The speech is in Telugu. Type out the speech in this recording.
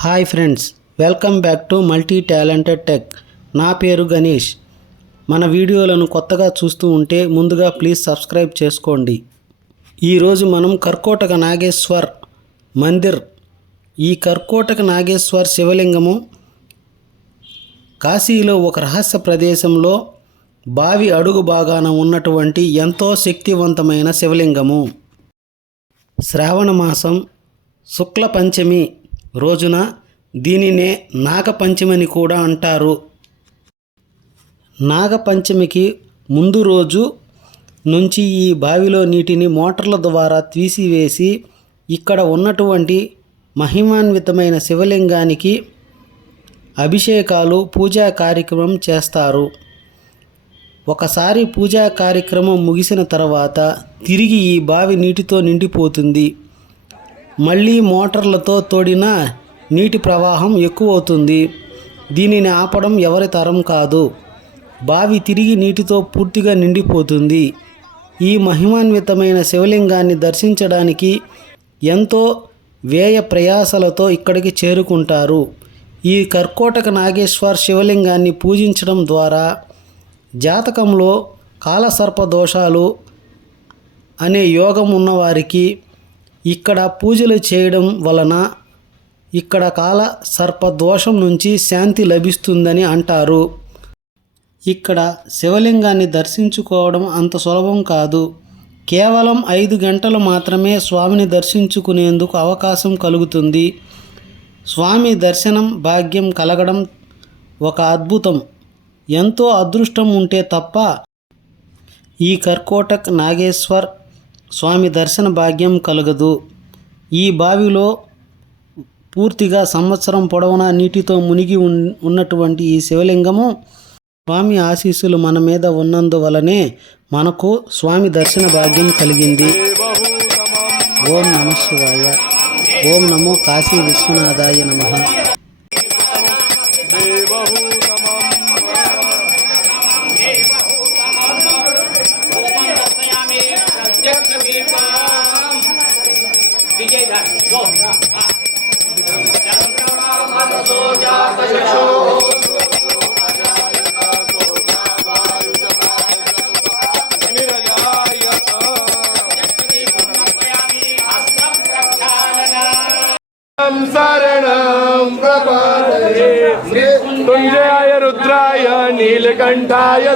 Hi friends, welcome back to multi talented tech. నా పేరు గణేష్. మన వీడియోలను కొత్తగా చూస్తూ ఉంటే ముందుగా ప్లీజ్ సబ్స్క్రైబ్ చేసుకోండి. ఈరోజు మనం కర్కోటక నాగేశ్వర్ మందిర్, ఈ కర్కోటక నాగేశ్వర్ శివలింగము కాశీలో ఒక రహస్య ప్రదేశంలో బావి అడుగు భాగాన ఉన్నటువంటి ఎంతో శక్తివంతమైన శివలింగము. శ్రావణ మాసం శుక్ల పంచమి రోజున దీనినే నాగపంచమని కూడా అంటారు. నాగపంచమికి ముందు రోజు నుంచి ఈ బావిలో నీటిని మోటార్ల ద్వారా తీసివేసి ఇక్కడ ఉన్నటువంటి మహిమాన్వితమైన శివలింగానికి అభిషేకాలు, పూజా కార్యక్రమం చేస్తారు. ఒకసారి పూజా కార్యక్రమం ముగిసిన తర్వాత తిరిగి ఈ బావి నీటితో నిండిపోతుంది. మళ్ళీ మోటార్లతో తోడిన నీటి ప్రవాహం ఎక్కువవుతుంది. దీనిని ఆపడం ఎవరి తరం కాదు. బావి తిరిగి నీటితో పూర్తిగా నిండిపోతుంది. ఈ మహిమాన్వితమైన శివలింగాన్ని దర్శించడానికి ఎంతో వ్యయ ప్రయాసలతో ఇక్కడికి చేరుకుంటారు. ఈ కర్కోటక నాగేశ్వర్ శివలింగాన్ని పూజించడం ద్వారా జాతకంలో కాలసర్ప దోషాలు అనే యోగం ఉన్నవారికి ఇక్కడ పూజలు చేయడం వలన ఇక్కడ కాల సర్ప దోషం నుంచి శాంతి లభిస్తుందని అంటారు. ఇక్కడ శివలింగాన్ని దర్శించుకోవడం అంత సులభం కాదు. కేవలం 5 గంటలు మాత్రమే స్వామిని దర్శించుకునేందుకు అవకాశం కలుగుతుంది. స్వామి దర్శనం భాగ్యం కలగడం ఒక అద్భుతం. ఎంతో అదృష్టం ఉంటే తప్ప ఈ కర్కోటక్ నాగేశ్వర్ స్వామి దర్శన భాగ్యం కలగదు. ఈ బావిలో పూర్తిగా సంవత్సరం పొడవునా నీటితో మునిగి ఉన్నటువంటి ఈ శివలింగము స్వామి ఆశీస్సులు మన మీద ఉన్నందువలనే మనకు స్వామి దర్శన భాగ్యం కలిగింది. ఓం నమః శివాయ. ఓం నమో కాశీ విశ్వనాథాయ నమః. शरणं प्रपद्ये मृत्युंजयाय रुद्राय नीलकंठाय